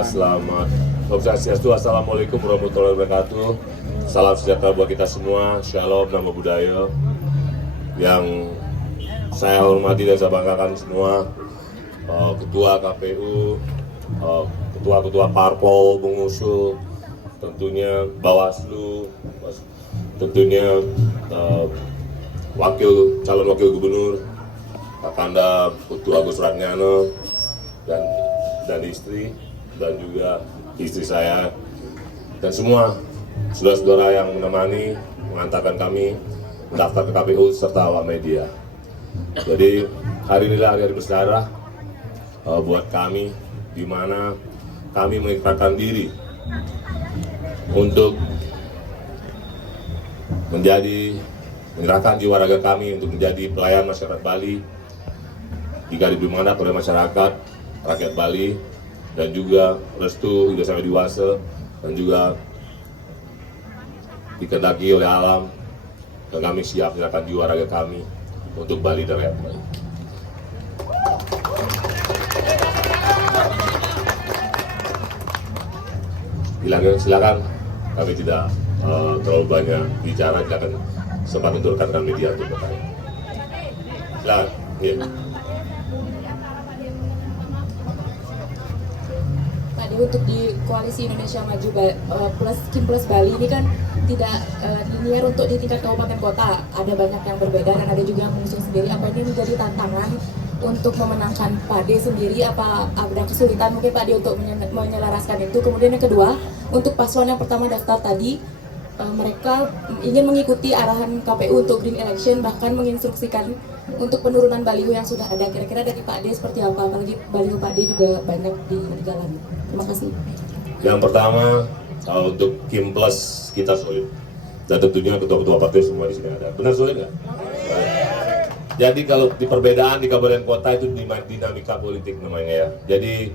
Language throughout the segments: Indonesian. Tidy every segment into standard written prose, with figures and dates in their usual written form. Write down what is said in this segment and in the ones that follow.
Selamat Om Swastiastu, Assalamualaikum warahmatullahi wabarakatuh. Salam sejahtera buat kita semua. Shalom, nama budaya. Yang saya hormati dan saya banggakan semua, Ketua KPU, Ketua-ketua Parpol, pengusul, tentunya Bawaslu, tentunya calon wakil gubernur, Pak Kanda, Ketua Agus Ratnyano, dan istri, dan juga istri saya, dan semua saudara-saudara yang menemani, mengantarkan kami mendaftar ke KPU, serta awak media. Jadi hari inilah hari bersejarah buat kami, di mana kami mengikrarkan diri untuk menyerahkan jiwa raga kami untuk menjadi pelayan masyarakat Bali jika diberi mandat oleh masyarakat rakyat Bali, dan juga restu hingga sampai dewasa, dan juga dikehendaki oleh alam, dan kami siap menyerahkan jiwa raga kami untuk Bali dan rakyat Bali. Silakan, kami tidak terlalu banyak bicara, silakan sempat untuk rekan media untuk bertanya. Silakan. Ya. Tadi untuk di Koalisi Indonesia Maju plus Bali ini kan tidak linear untuk di tingkat kabupaten kota, ada banyak yang berbeda dan ada juga yang mengusung sendiri. Apa ini menjadi tantangan untuk memenangkan Pak D sendiri? Apa ada kesulitan mungkin Pak D untuk menyelaraskan itu? Kemudian yang kedua, untuk paslon yang pertama daftar tadi, mereka ingin mengikuti arahan KPU untuk green election, bahkan menginstruksikan untuk penurunan baliho yang sudah ada. Kira-kira dari Pak D seperti apa? Apalagi baliho Pak D juga banyak di jalan. Terima kasih. Yang pertama, untuk Kim Plus kita solid, dan tentunya ketua-ketua partai semua di sini ada. Benar solid nggak? Jadi kalau di perbedaan di kabupaten kota itu dinamika politik namanya ya. Jadi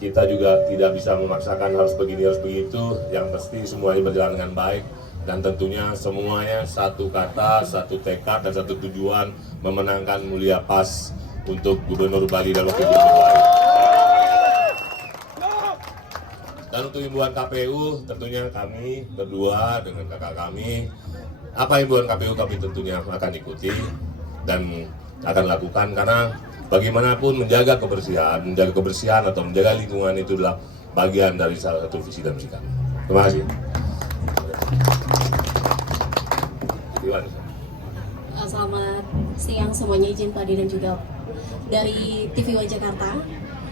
kita juga tidak bisa memaksakan harus begini harus begitu. Yang pasti semuanya berjalan dengan baik, dan tentunya semuanya satu kata, satu tekad, dan satu tujuan, memenangkan Mulia Pas untuk Gubernur Bali dan Wakil Gubernur Bali. Dan untuk himbauan KPU, tentunya kami berdua dengan kakak kami, apa himbauan KPU kami tentunya akan ikuti dan akan lakukan, karena bagaimanapun menjaga kebersihan atau menjaga lingkungan itu adalah bagian dari salah satu visi dan misi kami. Terima kasih. Selamat siang semuanya, izin Pak D dan juga dari TV One Jakarta.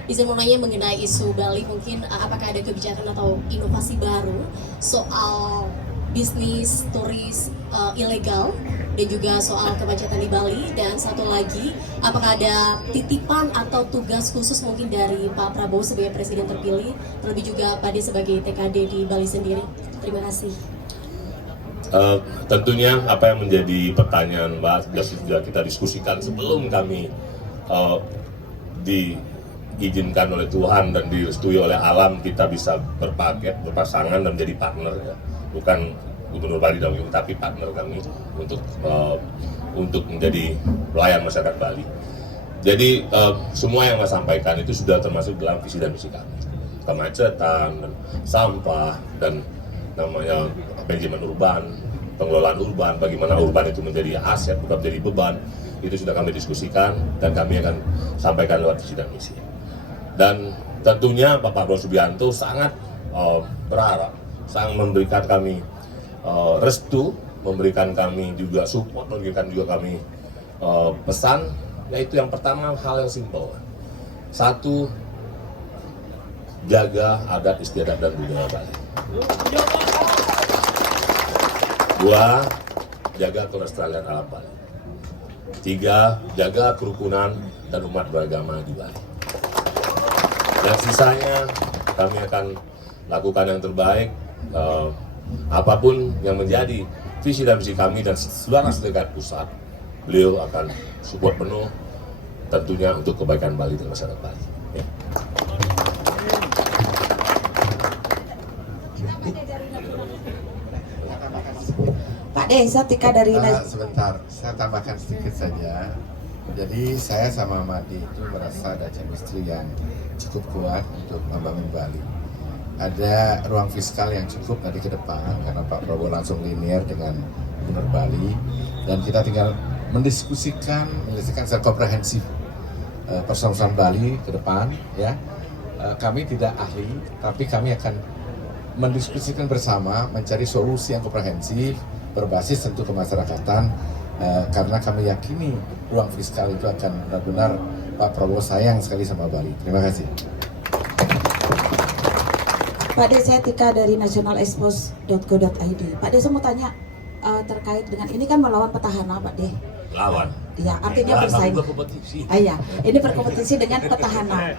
Izin mau nanya mengenai isu Bali, mungkin apakah ada kebijakan atau inovasi baru soal bisnis turis ilegal dan juga soal kemacetan di Bali? Dan satu lagi, apakah ada titipan atau tugas khusus mungkin dari Pak Prabowo sebagai presiden terpilih, terlebih juga Pak D sebagai TKD di Bali sendiri? Terima kasih. Tentunya apa yang menjadi pertanyaan Mbak sudah kita diskusikan sebelum kami diizinkan oleh Tuhan dan direstui oleh alam, kita bisa berpasangan dan menjadi partner ya. Bukan Gubernur Bali dan tapi partner kami untuk menjadi pelayan masyarakat Bali. Jadi semua yang saya sampaikan itu sudah termasuk dalam visi dan misi kami. Kemacetan, sampah, dan namanya manajemen urban, pengelolaan urban, bagaimana urban itu menjadi aset bukan menjadi beban, itu sudah kami diskusikan dan kami akan sampaikan lewat visi dan misi. Dan tentunya Bapak Prabowo Subianto sangat berharap, sangat memberikan kami restu, memberikan kami juga support, memberikan juga kami pesan, yaitu yang pertama hal yang simpel. Satu, jaga adat istiadat dan budaya Bali. Dua, jaga kelestarian alam Bali. Tiga, jaga kerukunan dan umat beragama di Bali. Dan sisanya kami akan lakukan yang terbaik, apapun yang menjadi visi dan misi kami dan seluruh sedekat pusat, beliau akan support penuh tentunya untuk kebaikan Bali dan masyarakat Bali. Ya. Pak D, saya Tika dari sebentar, saya tambahkan sedikit saja. Jadi saya sama Madi itu merasa ada chemistry yang cukup kuat untuk membangun Bali. Ada ruang fiskal yang cukup nanti ke depan karena Pak Prabowo langsung linear dengan Gubernur Bali, dan kita tinggal mendiskusikan secara komprehensif persoalan Bali ke depan ya. Kami tidak ahli, tapi kami akan mendiskusikan bersama, mencari solusi yang komprehensif berbasis tentu kemasyarakatan, karena kami yakini ruang fiskal itu akan benar-benar Pak Prabowo sayang sekali sama Bali. Terima kasih. Pak De, saya Tika dari nationalexpos.go.id. Pak De, saya mau tanya terkait dengan ini kan melawan petahana, Pak De. Lawan. Ya, artinya bersaing. Berkompetisi. Iya, ini berkompetisi dengan petahana.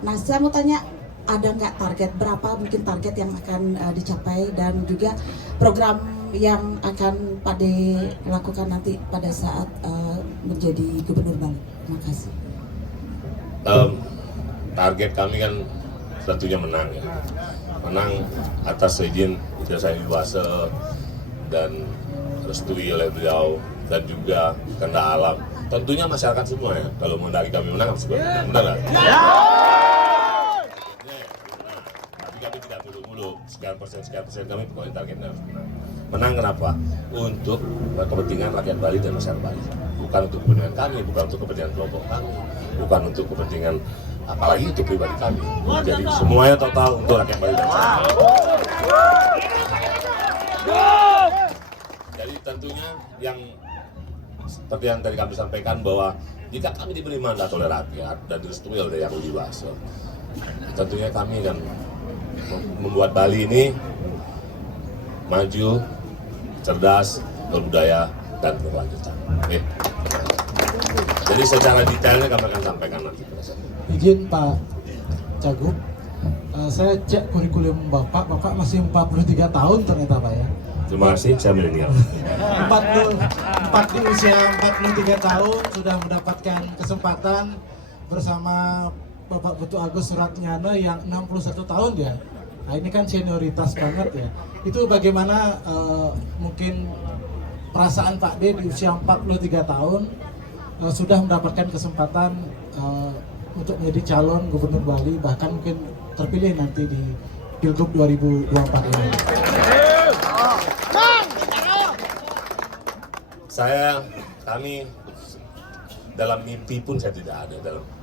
Nah, saya mau tanya, ada nggak target, berapa mungkin target yang akan dicapai, dan juga program yang akan Pak De lakukan nanti pada saat menjadi Gubernur Bali? Terima kasih. Target kami kan tentunya menang ya. Menang atas izin Ijazah Wiwase dan restui oleh beliau, dan juga kehendak alam. Tentunya masyarakat semua ya, kalau menghendaki kami menang harus menang, benar nggak? Tapi kami tidak muluk-muluk, sekian persen kami pokoknya targetnya harus menang. Menang kenapa? Untuk kepentingan rakyat Bali dan masyarakat Bali. Bukan untuk kepentingan kami, bukan untuk kepentingan kelompok kami, bukan untuk kepentingan apalagi untuk pribadi kami. Jadi semuanya total untuk rakyat Bali dan masyarakat. Jadi tentunya yang seperti yang tadi kami sampaikan, bahwa jika kami diberi mandat oleh rakyat dan direstui oleh Yang Wiwase, tentunya kami akan membuat Bali ini maju, cerdas, berbudaya, dan berkelanjutan. Oke. Jadi secara detailnya kami akan sampaikan nanti. Izin Pak Cagup, saya cek kurikulum Bapak masih 43 tahun ternyata Pak ya. Terima kasih, saya milenial. 4 di usia 43 tahun sudah mendapatkan kesempatan bersama Bapak Putu Agus Suratnyana yang 61 tahun ya. Nah ini kan senioritas banget ya. Itu bagaimana mungkin perasaan Pak D di usia 43 tahun sudah mendapatkan kesempatan untuk menjadi calon Gubernur Bali, bahkan mungkin terpilih nanti di Pilgub 2024 ini. Kami dalam mimpi pun saya tidak ada.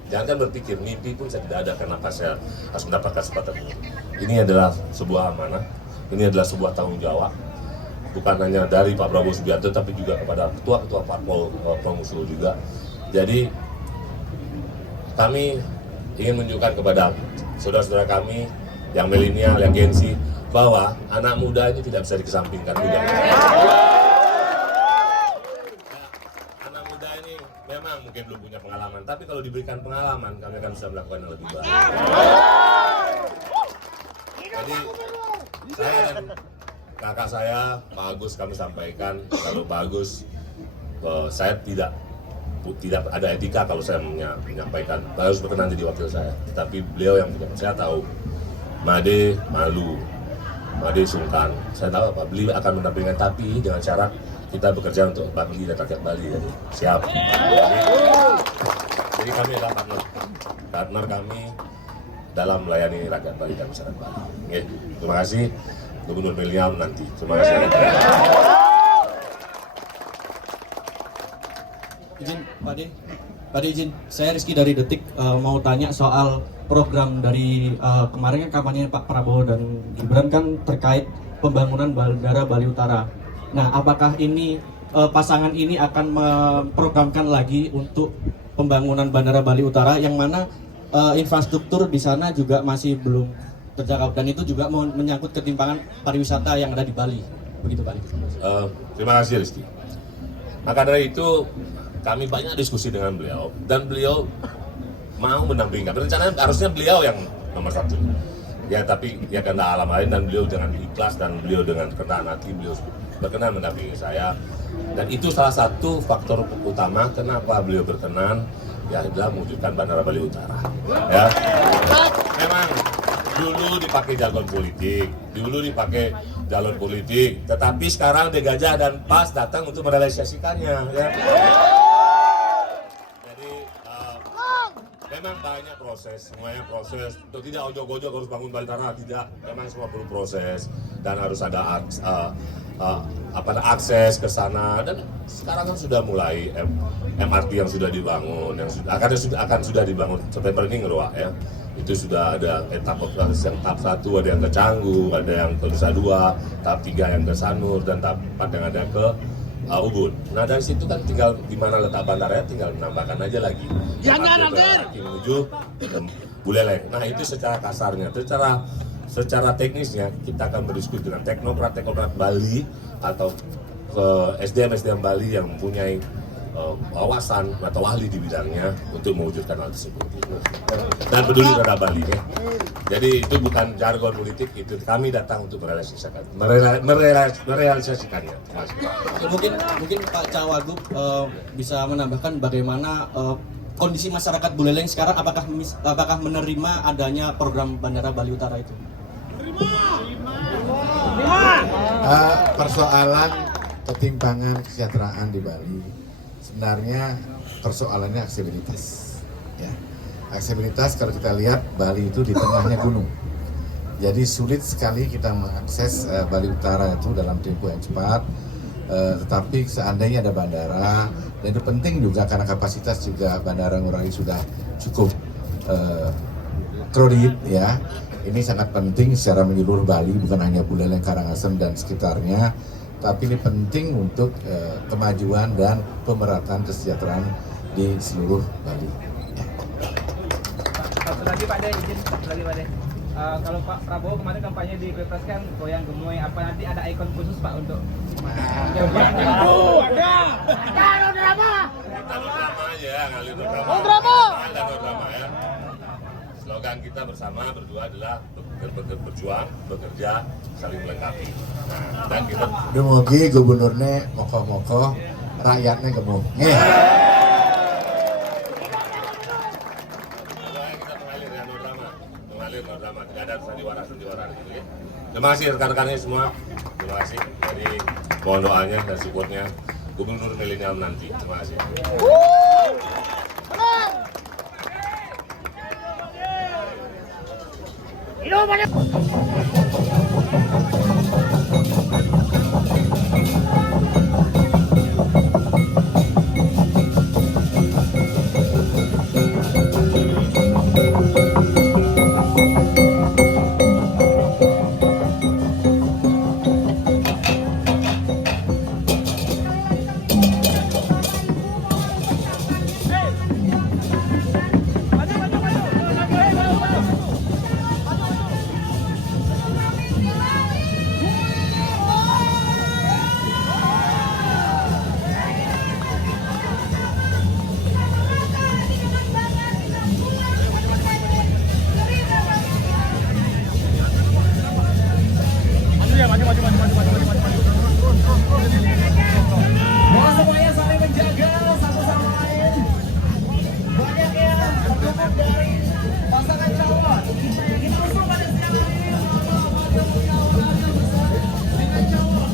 Jangan berpikir, mimpi pun saya tidak ada kenapa saya harus mendapatkan kesempatan ini. Ini adalah sebuah amanah, ini adalah sebuah tanggung jawab, bukan hanya dari Pak Prabowo Subianto, tapi juga kepada ketua-ketua parpol pengusung juga. Jadi kami ingin menunjukkan kepada saudara-saudara kami yang milenial, yang Gen Z, bahwa anak muda ini tidak bisa dikesampingkan juga. Anak muda ini memang mungkin belum punya pengalaman, tapi kalau diberikan pengalaman, kami akan bisa melakukan yang lebih baik. Jadi saya dan kakak saya, Pak Agus, kami sampaikan, kalau Pak Agus, saya tidak ada etika kalau saya menyampaikan harus berkenan jadi wakil saya, tetapi beliau yang punya. Saya tahu Made malu, Made sungkan, saya tahu apa beliau akan mendampingkan, tapi dengan syarat kita bekerja untuk Bali dan rakyat Bali. Jadi siap. Jadi kami adalah partner kami dalam melayani rakyat Bali dan masyarakat Bali. Oke, terima kasih Gubernur milenial nanti. Terima kasih. Izin Pak De izin, saya Rizky dari Detik mau tanya soal program dari kemarin kan kampanye Pak Prabowo dan Gibran kan terkait pembangunan Bandara Bali Utara. Nah, apakah ini pasangan ini akan memprogramkan lagi untuk pembangunan Bandara Bali Utara yang mana infrastruktur di sana juga masih belum terjangkau, dan itu juga menyangkut ketimpangan pariwisata yang ada di Bali, begitu Pak? Terima kasih Rizky. Maka dari itu kami banyak diskusi dengan beliau, dan beliau mau mendampingkan. Rencananya harusnya beliau yang nomor satu. Ya, tapi ya karena alam lain, dan beliau dengan ikhlas dan beliau dengan kerendahan hati, beliau berkenan mendampingi saya. Dan itu salah satu faktor utama kenapa beliau berkenan, ya adalah mewujudkan Bandara Bali Utara. Ya, memang dulu dipakai jargon politik, tetapi sekarang De Gajah dan PAS datang untuk merealisasikannya. Ya. Jadi memang banyak proses, semuanya proses. Untuk tidak ojok-ojok harus bangun Bali Utara, tidak. Memang semua perlu proses dan harus ada akses ke sana. Dan sekarang kan sudah mulai MRT yang sudah dibangun, yang akan sudah dibangun September ini ngeruak ya. Itu sudah ada etap yang tahap 1, ada yang ke Canggu, ada yang ke Nusa Dua, tahap 3 yang ke Sanur, dan tahap 4 yang ada ke Ubud. Nah dari situ kan tinggal di mana letak bandaranya, tinggal menambahkan aja lagi. Menuju Buleleng. Nah itu secara kasarnya. Secara teknisnya kita akan berdiskusi dengan teknokrat Bali atau SDM Bali yang mempunyai wawasan atau ahli di bidangnya untuk mewujudkan hal tersebut. Dan peduli terhadap Bali ya. Jadi itu bukan jargon politik, itu kami datang untuk merealisasikannya. Mungkin Pak Cawagup bisa menambahkan bagaimana kondisi masyarakat Buleleng sekarang, apakah menerima adanya program Bandara Bali Utara itu? Persoalan ketimpangan kesejahteraan di Bali sebenarnya persoalannya aksesibilitas. Ya. Aksesibilitas kalau kita lihat Bali itu di tengahnya gunung, jadi sulit sekali kita mengakses Bali Utara itu dalam tempo yang cepat. Tetapi seandainya ada bandara, dan itu penting juga karena kapasitas juga Bandara Ngurah Rai sudah cukup kredit ya. Ini sangat penting secara menyeluruh Bali, bukan hanya Buleleng, Karangasem dan sekitarnya, tapi ini penting untuk kemajuan dan pemerataan kesejahteraan di seluruh Bali. Satu lagi Pak De, izin satu lagi Pak De. Kalau Pak Prabowo kemarin kampanye di Pilpres kan goyang gemoy, apa nanti ada ikon khusus Pak untuk? Kita drama aja, ngalir drama ya. Slogan kita bersama berdua adalah berjuang, bekerja, saling melengkapi. Nah, dan kita Demogi gubernurnya mokoh-mokoh, rakyatnya gemuk. mengalir, tidak ada sandiwara gitu ya. Terima kasih rekan-rekannya semua. Terima kasih. Jadi mohon doanya dan supportnya Gubernur Milenial nanti. Terima kasih. Semuanya saling menjaga satu sama lain. Banyak yang terdapat dari pasangan calon. Kita usung pada siang hari ini. Dengan calon